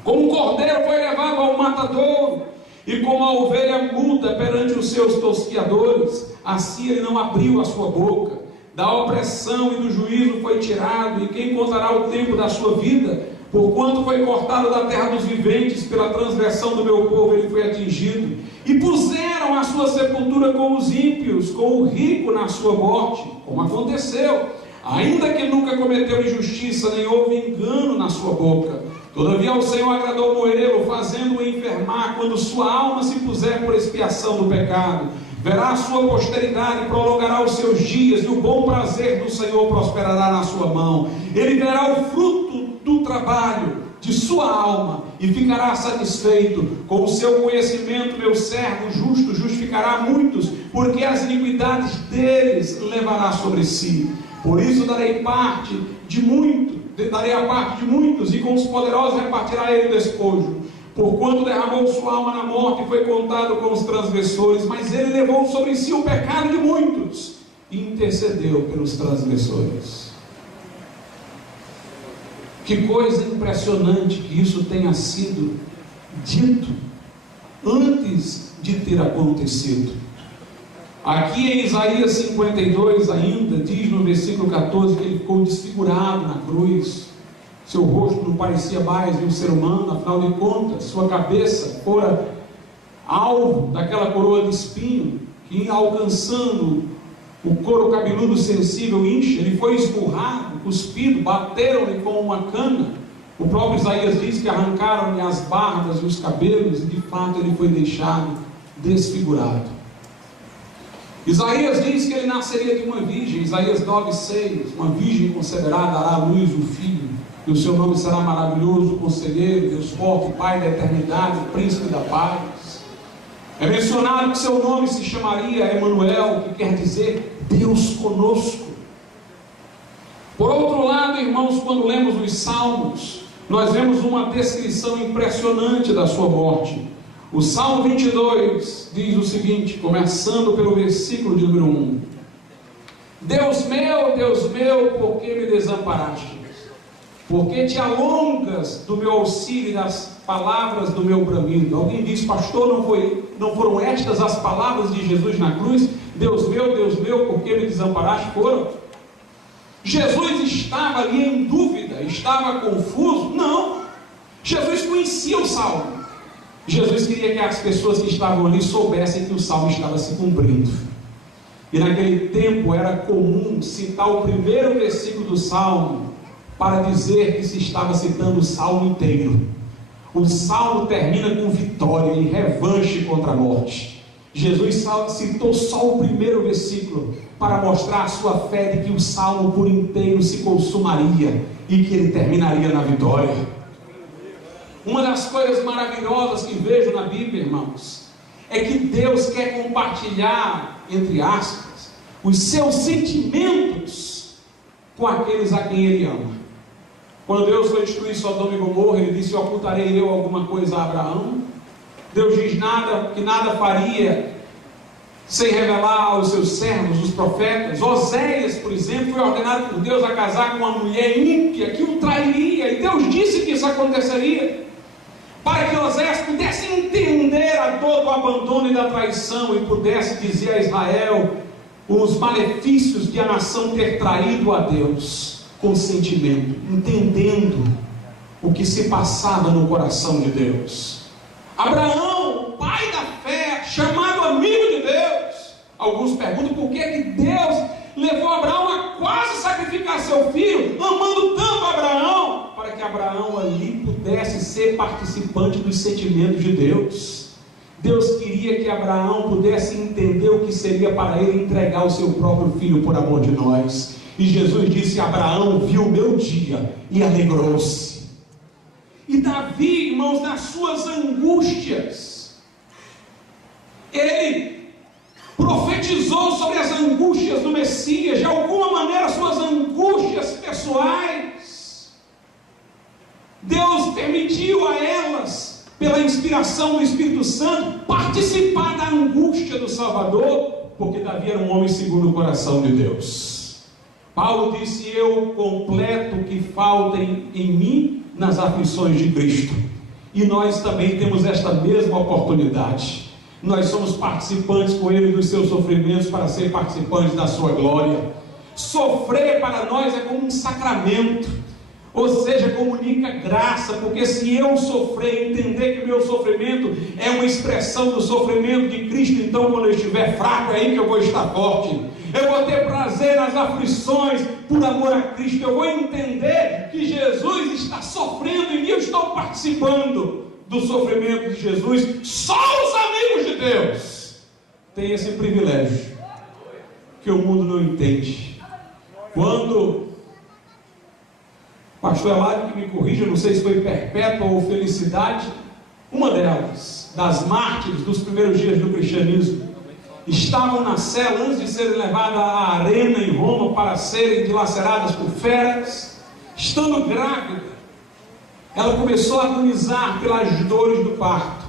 Como um cordeiro foi levado ao matadouro, e como a ovelha muda perante os seus tosquiadores, assim ele não abriu a sua boca. Da opressão e do juízo foi tirado, e quem contará o tempo da sua vida? Porquanto foi cortado da terra dos viventes, pela transgressão do meu povo ele foi atingido. E puseram a sua sepultura com os ímpios, com o rico na sua morte, como aconteceu, ainda que nunca cometeu injustiça, nem houve engano na sua boca. Todavia o Senhor agradou moê-lo, fazendo-o enfermar, quando sua alma se puser por expiação do pecado. Verá a sua posteridade, prolongará os seus dias, e o bom prazer do Senhor prosperará na sua mão. Ele verá o fruto do trabalho de sua alma, e ficará satisfeito. Com o seu conhecimento, meu servo justo justificará muitos, porque as iniquidades deles levará sobre si. Por isso darei a parte de muitos, e com os poderosos repartirá ele o despojo. Porquanto derramou sua alma na morte, e foi contado com os transgressores, mas ele levou sobre si o pecado de muitos, e intercedeu pelos transgressores. Que coisa impressionante que isso tenha sido dito antes de ter acontecido. Aqui em Isaías 52 ainda, diz no versículo 14 que ele ficou desfigurado na cruz. Seu rosto não parecia mais de um ser humano, afinal de contas, sua cabeça fora alvo daquela coroa de espinho, que alcançando o couro cabeludo sensível incha, ele foi esmurrado, cuspido, bateram-lhe com uma cana. O próprio Isaías diz que arrancaram-lhe as barbas e os cabelos, e de fato ele foi deixado desfigurado. Isaías diz que ele nasceria de uma virgem. Isaías 9,6: uma virgem conceberá, dará à luz um filho, e o seu nome será maravilhoso, conselheiro, Deus forte, Pai da eternidade, príncipe da paz. É mencionado que seu nome se chamaria Emanuel, que quer dizer Deus conosco. Por outro lado, irmãos, quando lemos os Salmos, nós vemos uma descrição impressionante da sua morte. O Salmo 22 diz o seguinte, começando pelo versículo de número 1: Deus meu, por que me desamparaste? Porque te alongas do meu auxílio e das palavras do meu bramido. Alguém diz, pastor, não foram estas as palavras de Jesus na cruz? Deus meu, por que me desamparaste? Foram. Jesus estava ali em dúvida, estava confuso? Não. Jesus conhecia o Salmo. Jesus queria que as pessoas que estavam ali soubessem que o Salmo estava se cumprindo. E naquele tempo era comum citar o primeiro versículo do Salmo para dizer que se estava citando o Salmo inteiro. O Salmo termina com vitória e revanche contra a morte. Jesus citou só o primeiro versículo para mostrar a sua fé de que o salmo por inteiro se consumaria e que ele terminaria na vitória. Uma das coisas maravilhosas que vejo na Bíblia, irmãos, é que Deus quer compartilhar, entre aspas, os seus sentimentos com aqueles a quem Ele ama. Quando Deus foi destruir Sodoma e Gomorra, Ele disse: ocultarei eu alguma coisa a Abraão? Deus diz que nada faria sem revelar aos seus servos, os profetas. Oséias, por exemplo, foi ordenado por Deus a casar com uma mulher ímpia que o trairia, e Deus disse que isso aconteceria, para que Oséias pudesse entender a dor do abandono e da traição, e pudesse dizer a Israel os malefícios de a nação ter traído a Deus, com sentimento, entendendo o que se passava no coração de Deus. Abraão, pai da fé, chamado amigo de Deus. Alguns perguntam por que Deus levou Abraão a quase sacrificar seu filho, amando tanto Abraão, para que Abraão ali pudesse ser participante dos sentimentos de Deus. Deus queria que Abraão pudesse entender o que seria para ele entregar o seu próprio filho por amor de nós. E Jesus disse: Abraão viu o meu dia e alegrou-se. E Davi, irmãos, nas suas angústias, ele profetizou sobre as angústias do Messias, de alguma maneira suas angústias pessoais. Deus permitiu a elas, pela inspiração do Espírito Santo, participar da angústia do Salvador, porque Davi era um homem segundo o coração de Deus. Paulo disse: eu completo o que falta em mim nas aflições de Cristo. E nós também temos esta mesma oportunidade. Nós somos participantes com Ele dos seus sofrimentos, para ser participantes da sua glória. Sofrer para nós é como um sacramento, ou seja, comunica graça, porque se eu sofrer, entender que o meu sofrimento é uma expressão do sofrimento de Cristo, então quando eu estiver fraco, é aí que eu vou estar forte. Eu vou ter prazer nas aflições por amor a Cristo. Eu vou entender que Jesus está sofrendo em mim, eu estou participando do sofrimento de Jesus. Só os amigos de Deus têm esse privilégio, que o mundo não entende. Quando o pastor Eládio, que me corrija, não sei se foi perpétua ou felicidade, uma delas, das mártires dos primeiros dias do cristianismo, estavam na cela antes de serem levadas à arena em Roma para serem dilaceradas por feras. Estando grávida, ela começou a agonizar pelas dores do parto,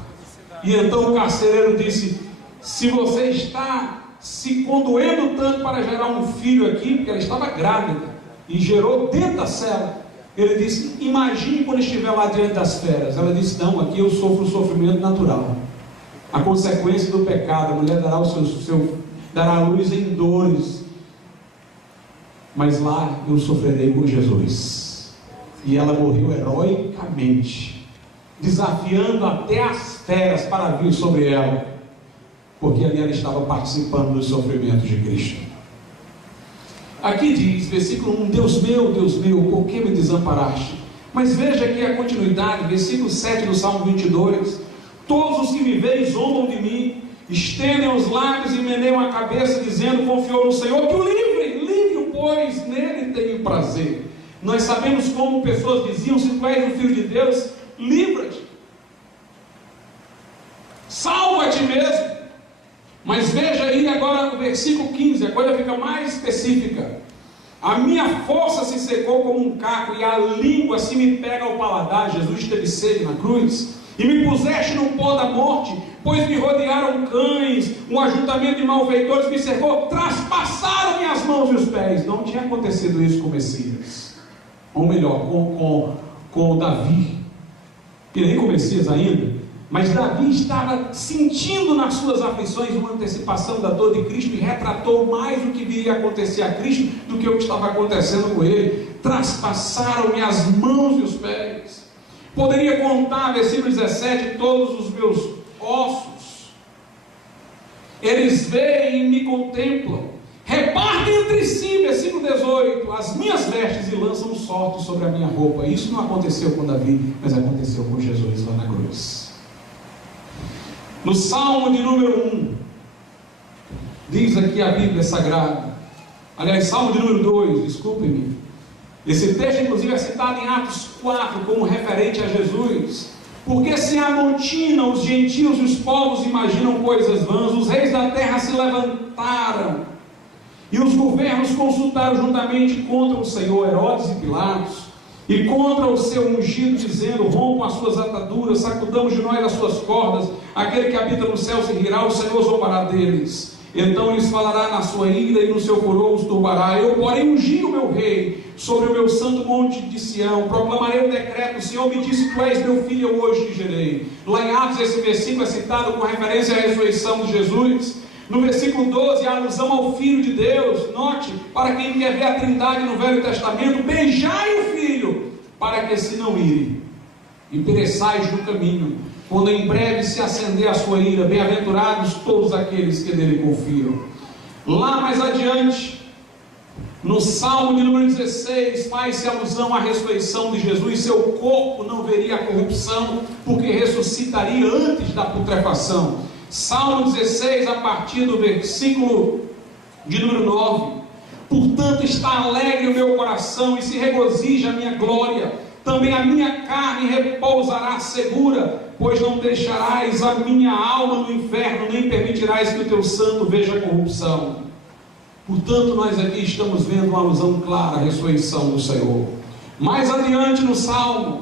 e então o carcereiro disse: se você está se condoendo tanto para gerar um filho aqui, porque ela estava grávida e gerou dentro da cela, ele disse: imagine quando estiver lá diante das feras. Ela disse: não, aqui eu sofro o sofrimento natural, a consequência do pecado. A mulher dará a luz em dores, mas lá eu sofrerei com Jesus. E ela morreu heroicamente, desafiando até as feras para vir sobre ela, porque ali ela estava participando dos sofrimentos de Cristo. Aqui diz, versículo 1: Deus meu, por que me desamparaste? Mas veja aqui a continuidade, versículo 7 do Salmo 22: todos os que me veem zombam de mim, estendem os lábios e meneiam a cabeça, dizendo: confiou no Senhor, que o livre-o, pois nele tenho prazer. Nós sabemos como pessoas diziam: se tu és o Filho de Deus, livra-te, salva a ti mesmo. Mas veja aí agora no versículo 15, a coisa fica mais específica: a minha força se secou como um caco, e a língua se me pega ao paladar. Jesus teve sede na cruz. E me puseste no pó da morte, pois me rodearam cães, um ajuntamento de malfeitores me cercou, traspassaram minhas mãos e os pés. Não tinha acontecido isso com o Messias, ou melhor, com Davi, que nem com o Messias ainda, mas Davi estava sentindo nas suas aflições uma antecipação da dor de Cristo, e retratou mais o que viria a acontecer a Cristo do que o que estava acontecendo com ele. Traspassaram-me as mãos e os pés. Poderia contar, versículo 17, todos os meus ossos. Eles veem e me contemplam, repartem entre si, versículo 18, as minhas vestes e lançam sorte sobre a minha roupa. Isso não aconteceu com Davi, mas aconteceu com Jesus lá na cruz. No Salmo de número 1, diz aqui a Bíblia Sagrada: Aliás, Salmo de número 2, desculpem-me. Esse texto, inclusive, é citado em Atos 4 como referente a Jesus. Porque se amontinam os gentios e os povos imaginam coisas vãs, os reis da terra se levantaram, e os governos consultaram juntamente contra o Senhor, Herodes e Pilatos, e contra o seu ungido, dizendo: rompam as suas ataduras, sacudamos de nós as suas cordas, aquele que habita no céu se rirá, o Senhor zombará deles. Então lhes falará na sua ira e no seu furor os turbará. Eu, porém, ungi o meu rei sobre o meu santo monte de Sião, proclamarei o decreto: o Senhor me disse, tu és meu filho, eu hoje te gerei. Lá em Atos, esse versículo é citado com referência à ressurreição de Jesus. No versículo 12, a alusão ao Filho de Deus. Note, para quem quer ver a Trindade no Velho Testamento: beijai o Filho, para que se não ire, e pereçais no caminho, quando em breve se acender a sua ira. Bem-aventurados todos aqueles que nele confiam. Lá mais adiante, no Salmo de número 16, faz-se alusão à ressurreição de Jesus. Seu corpo não veria a corrupção, porque ressuscitaria antes da putrefação. Salmo 16, a partir do versículo de número 9: portanto está alegre o meu coração e se regozija a minha glória, também a minha carne repousará segura, pois não deixarás a minha alma no inferno, nem permitirás que o teu santo veja corrupção. Portanto, nós aqui estamos vendo uma alusão clara à ressurreição do Senhor. Mais adiante no Salmo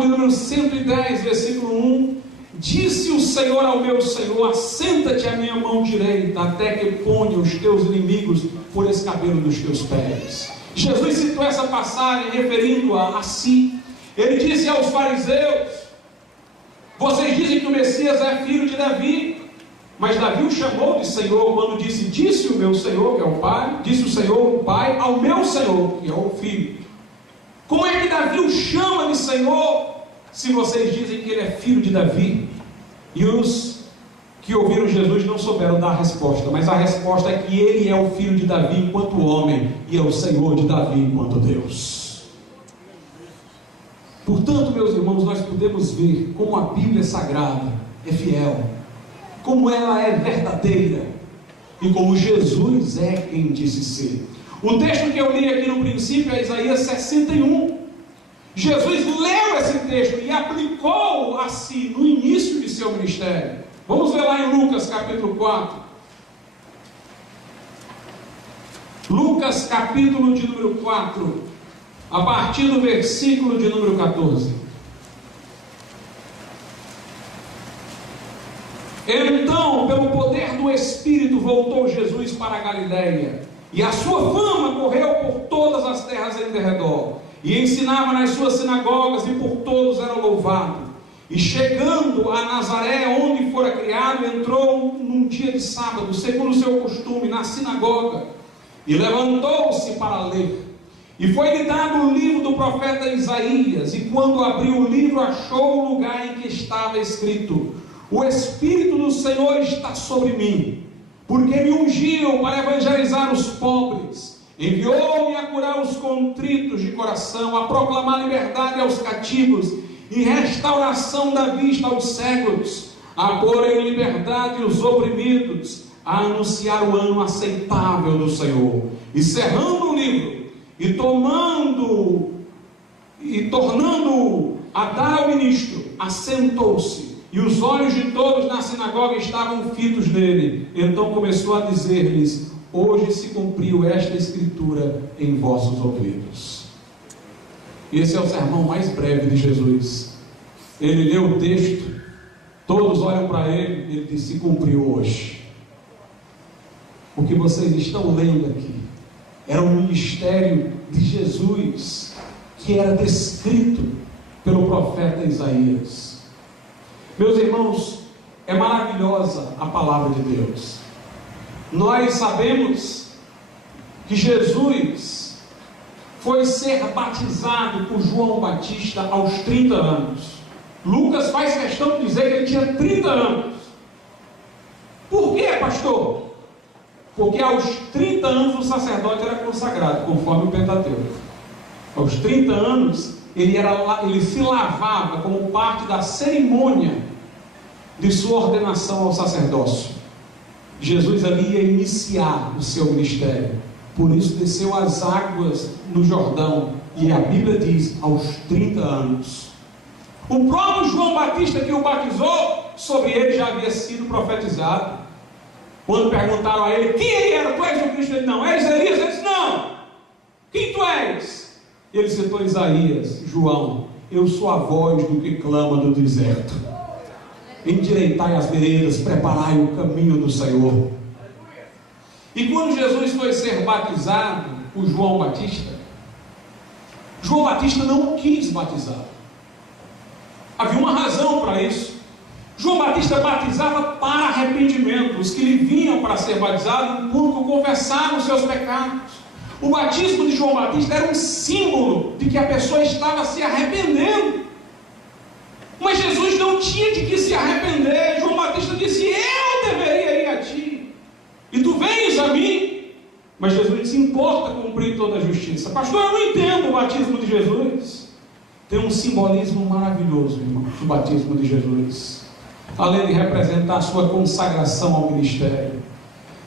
de número 110, versículo 1: disse o Senhor ao meu Senhor: assenta-te à minha mão direita, até que ponha os teus inimigos por escabelo dos teus pés. Jesus citou essa passagem referindo-a a si. Ele disse aos fariseus: vocês dizem que o Messias é filho de Davi, mas Davi o chamou de Senhor quando disse o meu Senhor, que é o Pai, disse o Senhor, o Pai, ao meu Senhor, que é o Filho. Como é que Davi o chama de Senhor, se vocês dizem que ele é filho de Davi? E os que ouviram Jesus não souberam dar a resposta, mas a resposta é que ele é o filho de Davi enquanto homem, e é o Senhor de Davi enquanto Deus. Portanto, meus irmãos, nós podemos ver como a Bíblia Sagrada é fiel, como ela é verdadeira, e como Jesus é quem disse ser. O texto que eu li aqui no princípio é Isaías 61. Jesus leu esse texto e aplicou a si no início de seu ministério. Vamos ver lá em Lucas capítulo 4. Lucas capítulo de número 4, a partir do versículo de número 14. Então, pelo poder do Espírito, voltou Jesus para a Galiléia, e a sua fama correu por todas as terras em derredor, e ensinava nas suas sinagogas, e por todos era louvado. E chegando a Nazaré, onde fora criado, entrou num dia de sábado, segundo o seu costume, na sinagoga, e levantou-se para ler. E foi-lhe dado o livro do profeta Isaías, e quando abriu o livro, achou o lugar em que estava escrito: o Espírito do Senhor está sobre mim, porque me ungiu para evangelizar os pobres, enviou-me a curar os contritos de coração, a proclamar liberdade aos cativos e restauração da vista aos cegos, a pôr em liberdade os oprimidos, a anunciar o ano aceitável do Senhor. E cerrando o livro, e tornando a dar ao ministro, assentou-se, e os olhos de todos na sinagoga estavam fitos nele. Então começou a dizer-lhes: hoje se cumpriu esta escritura em vossos ouvidos. Esse é o sermão mais breve de Jesus. Ele leu o texto, todos olham para ele, ele diz: se cumpriu hoje. O que vocês estão lendo aqui era o ministério de Jesus, que era descrito pelo profeta Isaías. Meus irmãos, é maravilhosa a palavra de Deus. Nós sabemos que Jesus foi ser batizado por João Batista aos 30 anos. Lucas faz questão de dizer que ele tinha 30 anos. Por quê, pastor? Porque aos 30 anos o sacerdote era consagrado, conforme o Pentateuco. Aos 30 anos ele se lavava como parte da cerimônia de sua ordenação ao sacerdócio. Jesus ali ia iniciar o seu ministério. Por isso desceu as águas no Jordão, e a Bíblia diz, aos 30 anos. O próprio João Batista que o batizou, sobre ele já havia sido profetizado. Quando perguntaram a ele, quem ele era? Tu és o Cristo? Ele, não. És Elias? Ele disse, não. Quem tu és? Ele citou Isaías, João, eu sou a voz do que clama do deserto. Endireitai as veredas, preparai o caminho do Senhor. E quando Jesus foi ser batizado por João Batista não quis batizar. Havia uma razão para isso. João Batista batizava para arrependimento. Os que lhe vinham para ser batizados, enquanto confessavam os seus pecados. O batismo de João Batista era um símbolo de que a pessoa estava se arrependendo. Mas Jesus não tinha de que se arrepender. João Batista disse, eu deveria ir a ti, e tu vens a mim. Mas Jesus se importa cumprir toda a justiça. Pastor, eu não entendo o batismo de Jesus. Tem um simbolismo maravilhoso, irmão, o batismo de Jesus. Além de representar a sua consagração ao ministério.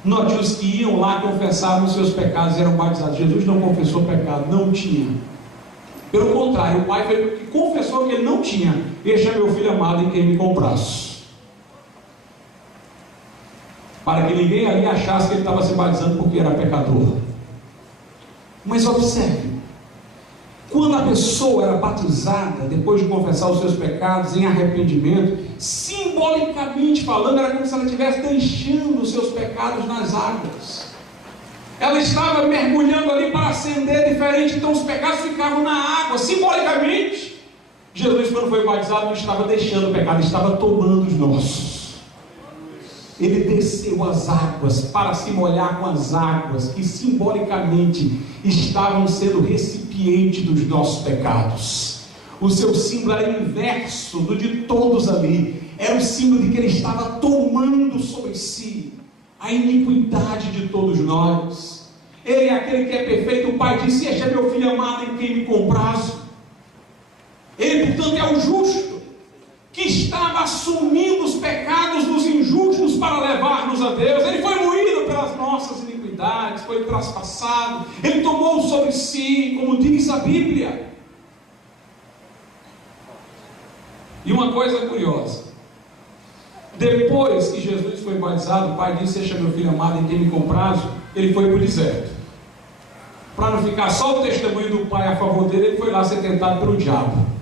Note, os que iam lá confessavam os seus pecados e eram batizados. Jesus não confessou pecado, não tinha. Pelo contrário, o Pai foi que confessou que ele não tinha. Este é meu filho amado em quem me compraço. Para que ninguém ali achasse que ele estava se batizando porque era pecador. Mas observe, quando a pessoa era batizada, depois de confessar os seus pecados em arrependimento, simbolicamente falando, era como se ela estivesse deixando os seus pecados nas águas. Ela estava mergulhando ali para ascender diferente, então os pecados ficavam na água, simbolicamente. Jesus, quando foi batizado, não estava deixando o pecado, estava tomando os nossos. Ele desceu as águas para se molhar com as águas que simbolicamente estavam sendo recipiente dos nossos pecados. O seu símbolo era inverso do de todos ali. Era o símbolo de que ele estava tomando sobre si a iniquidade de todos nós. Ele é aquele que é perfeito. O Pai disse, este é meu filho amado em quem me comprazo. Ele, portanto, é o justo, que estava assumindo os pecados dos injustos para levar-nos a Deus. Ele foi moído pelas nossas iniquidades, foi traspassado, ele tomou sobre si, como diz a Bíblia. E uma coisa curiosa, depois que Jesus foi batizado, o Pai disse, este é meu filho amado em quem me comprazo, ele foi para o deserto. Para não ficar só o testemunho do Pai a favor dele, ele foi lá ser tentado pelo diabo.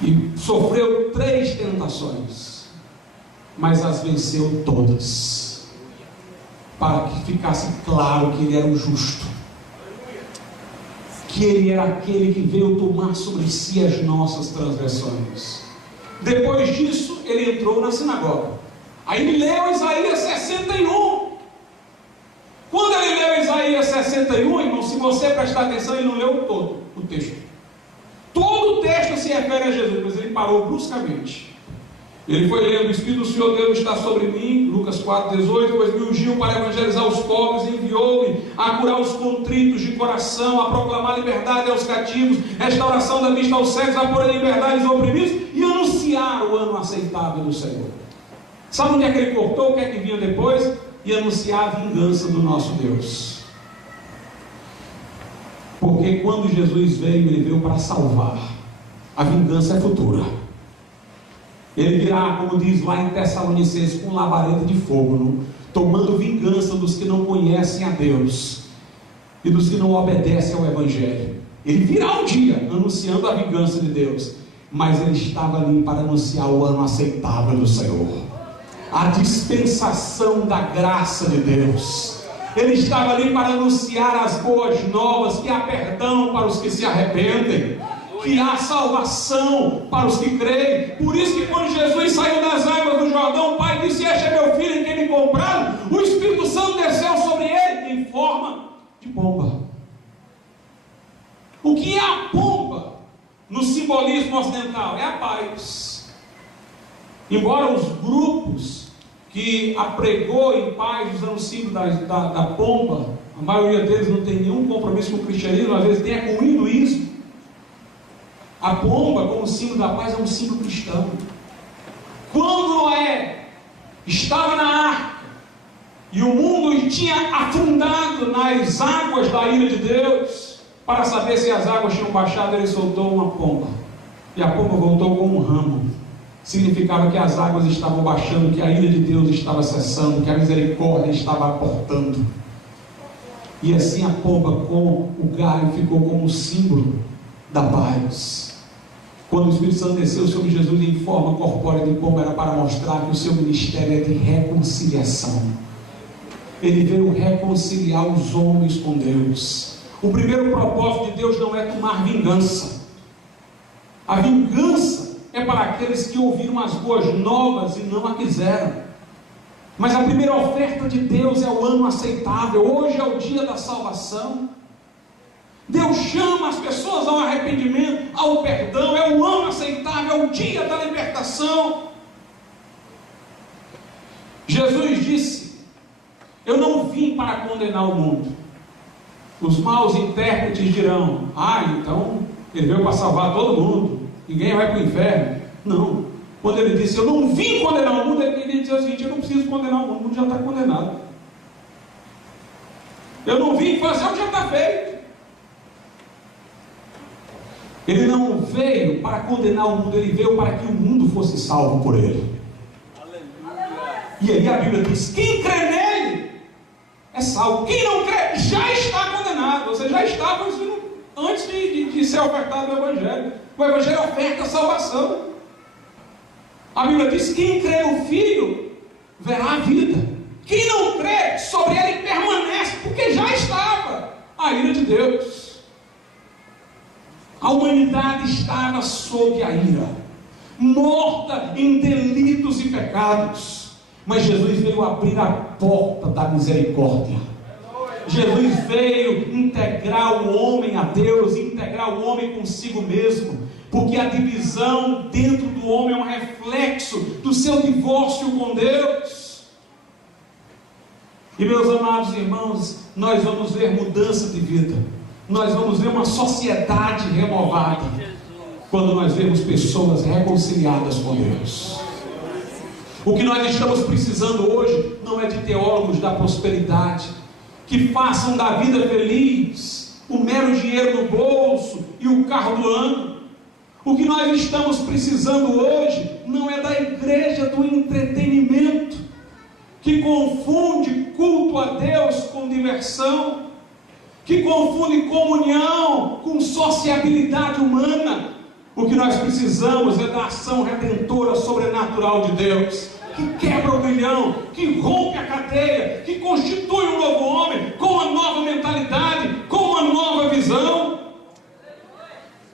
E sofreu 3 tentações, mas as venceu todas, para que ficasse claro que ele era o justo, que ele era aquele que veio tomar sobre si as nossas transgressões. Depois disso, ele entrou na sinagoga. Aí ele leu Isaías 61. Quando ele leu Isaías 61, irmão, se você prestar atenção, ele não leu todo o texto. Todo o texto se refere a Jesus, mas ele parou bruscamente. Ele foi lendo, o Espírito do Senhor Deus está sobre mim, Lucas 4,18, pois me ungiu para evangelizar os pobres, enviou-me a curar os contritos de coração, a proclamar liberdade aos cativos, restauração da vista aos cegos, a pôr em liberdade os oprimidos, e anunciar o ano aceitável do Senhor. Sabe onde é que ele cortou? O que é que vinha depois? E anunciar a vingança do nosso Deus. Porque quando Jesus veio, ele veio para salvar. A vingança é futura. Ele virá, como diz lá em Tessalonicenses, com labareda de fogo, tomando vingança dos que não conhecem a Deus e dos que não obedecem ao Evangelho. Ele virá um dia anunciando a vingança de Deus, mas ele estava ali para anunciar o ano aceitável do Senhor, a dispensação da graça de Deus. Ele estava ali para anunciar as boas novas, que há perdão para os que se arrependem, que há salvação para os que creem. Por isso que quando Jesus saiu das águas do Jordão, o Pai disse, este é meu filho em quem me compraram. O Espírito Santo desceu sobre ele em forma de pomba. O que é a pomba no simbolismo ocidental? É a paz. Embora os grupos que apregou em paz usando o símbolo da pomba, a maioria deles não tem nenhum compromisso com o cristianismo, às vezes tem com o hinduísmo. A pomba, como símbolo da paz, é um símbolo cristão. Quando Noé estava na arca, E o mundo tinha afundado nas águas da ira de Deus. Para saber se as águas tinham baixado, ele soltou uma pomba. E a pomba voltou com um ramo. Significava que as águas estavam baixando, que a ira de Deus estava cessando, que a misericórdia estava aportando. E assim a pomba com o galho ficou como símbolo da paz. Quando o Espírito Santo desceu sobre Jesus em forma corpórea de pomba, era para mostrar que o seu ministério é de reconciliação. Ele veio reconciliar os homens com Deus. O primeiro propósito de Deus não é tomar vingança. A vingança é para aqueles que ouviram as boas novas e não a quiseram. Mas a primeira oferta de Deus é o ano aceitável. Hoje é o dia da salvação. Deus chama as pessoas ao arrependimento, ao perdão. É o ano aceitável, é o dia da libertação. Jesus disse: eu não vim para condenar o mundo. Os maus intérpretes dirão: então ele veio para salvar todo mundo, ninguém vai para o inferno. Não. Quando ele disse: eu não vim condenar o mundo, ele queria dizer o seguinte: eu não preciso condenar o mundo já está condenado. Eu não vim fazer o que já está feito. Ele não veio para condenar o mundo, ele veio para que o mundo fosse salvo por ele. E aí a Bíblia diz: quem crê nele é salvo. Quem não crê já está condenado. Você já estava antes de ser ofertado o Evangelho. O Evangelho oferta a salvação. A Bíblia diz: quem crê no Filho verá a vida. Quem não crê, sobre ele permanece, porque já estava a ira de Deus. A humanidade estava sob a ira, morta em delitos e pecados. Mas Jesus veio abrir a porta da misericórdia. Jesus veio integrar o homem a Deus, integrar o homem consigo mesmo. Porque a divisão dentro do homem é um reflexo do seu divórcio com Deus. E meus amados irmãos, nós vamos ver mudança de vida. Nós vamos ver uma sociedade renovada quando nós vemos pessoas reconciliadas com Deus. O que nós estamos precisando hoje não é de teólogos da prosperidade que façam da vida feliz o mero dinheiro no bolso e o carro do ano. O que nós estamos precisando hoje não é da igreja do entretenimento, que confunde culto a Deus com diversão, que confunde comunhão com sociabilidade humana. O que nós precisamos é da ação redentora sobrenatural de Deus, que quebra o grilhão, que rompe a cadeia, que constitui um novo homem, com uma nova mentalidade, com uma nova visão.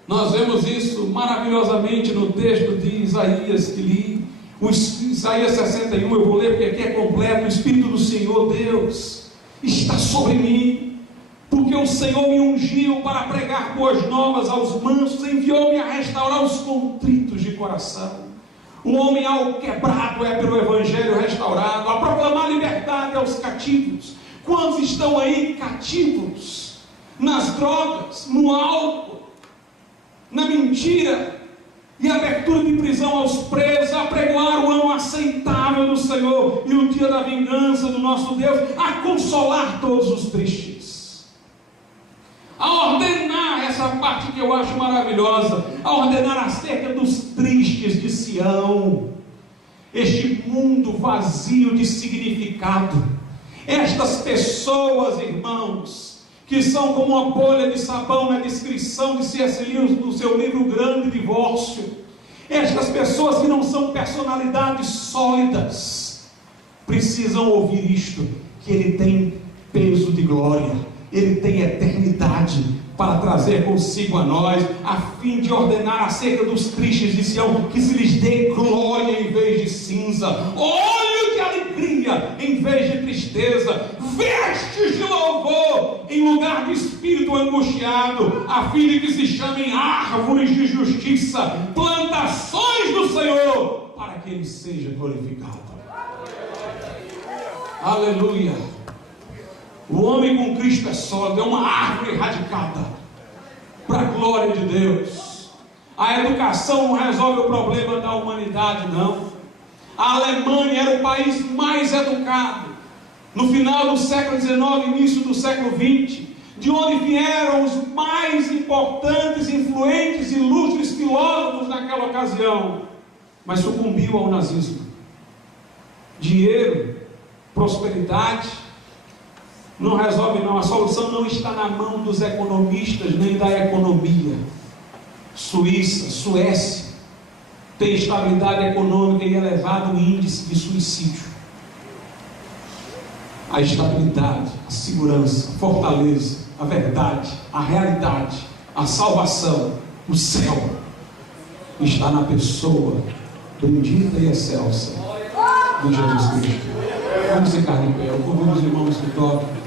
Nós vemos isso maravilhosamente no texto de Isaías que li. O Isaías 61, eu vou ler porque aqui é completo. O Espírito do Senhor Deus está sobre mim, porque o Senhor me ungiu para pregar boas novas aos mansos, enviou-me a restaurar os contritos de coração. O homem ao quebrado é pelo Evangelho restaurado, a proclamar liberdade aos cativos. Quantos estão aí cativos? Nas drogas, no álcool, na mentira e abertura de prisão aos presos, a pregoar o ano aceitável do Senhor e o dia da vingança do nosso Deus, a consolar todos os tristes, a ordenar, essa parte que eu acho maravilhosa, a ordenar acerca dos tristes de Sião, este mundo vazio de significado, estas pessoas, irmãos, que são como uma bolha de sabão na descrição de C.S. Lewis no seu livro Grande Divórcio. Estas pessoas que não são personalidades sólidas precisam ouvir isto, que ele tem peso de glória, ele tem eternidade para trazer consigo a nós, a fim de ordenar acerca dos tristes de Sião, que se lhes dê glória em vez de cinza, óleo de alegria em vez de tristeza, vestes de louvor em lugar de espírito angustiado, a fim de que se chamem árvores de justiça, plantações do Senhor, para que ele seja glorificado. Aleluia! O homem com Cristo é sólido, é uma árvore radicada para a glória de Deus. A educação não resolve o problema da humanidade, não. A Alemanha era o país mais educado no final do século XIX, início do século XX, de onde vieram os mais importantes, influentes, ilustres filósofos naquela ocasião, mas sucumbiu ao nazismo. Dinheiro, prosperidade, não resolve não. A solução não está na mão dos economistas, nem da economia. Suíça, Suécia, tem estabilidade econômica e elevado índice de suicídio. A estabilidade, a segurança, a fortaleza, a verdade, a realidade, a salvação, o céu, está na pessoa bendita e excelsa de Jesus Cristo. Vamos ficar de pé. Eu convido os irmãos que tocam.